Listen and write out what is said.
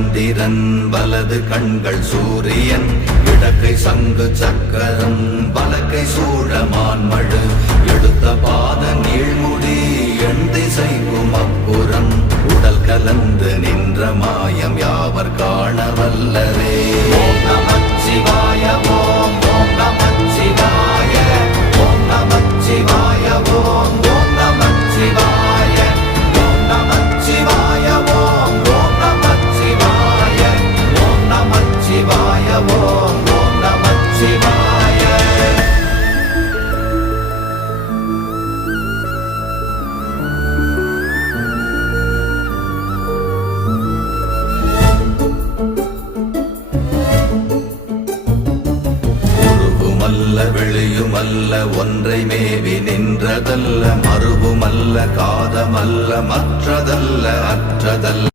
சந்திரன் வலது கண்கள் சூரியன் இடக்கை சங்கு சக்கரம் வலக்கை சூழமான்மழு எடுத்த பாத நீழ்முடி எண் திசைக்கும் அப்புறம் உடல் கலந்து நின்ற மாயம் யாவர் காண வல்லரே. ஓம் நமச்சிவாய ஓம் ஓம் நமச்சிவாய ஓம் நமச்சிவாய ஓம் ஓம் நமச்சிவாய ஓம் நமச்சிவாய ஓம் ஓம் நமச்சிவாய ஓம் நமச்சிவாய ஓம் ஓம் நமச்சிவாய. வெளியுமல்ல ஒன்றை மேவி நின்றதல்ல மறுவுமல்ல காதமல்ல மற்றதல்ல அற்றதல்ல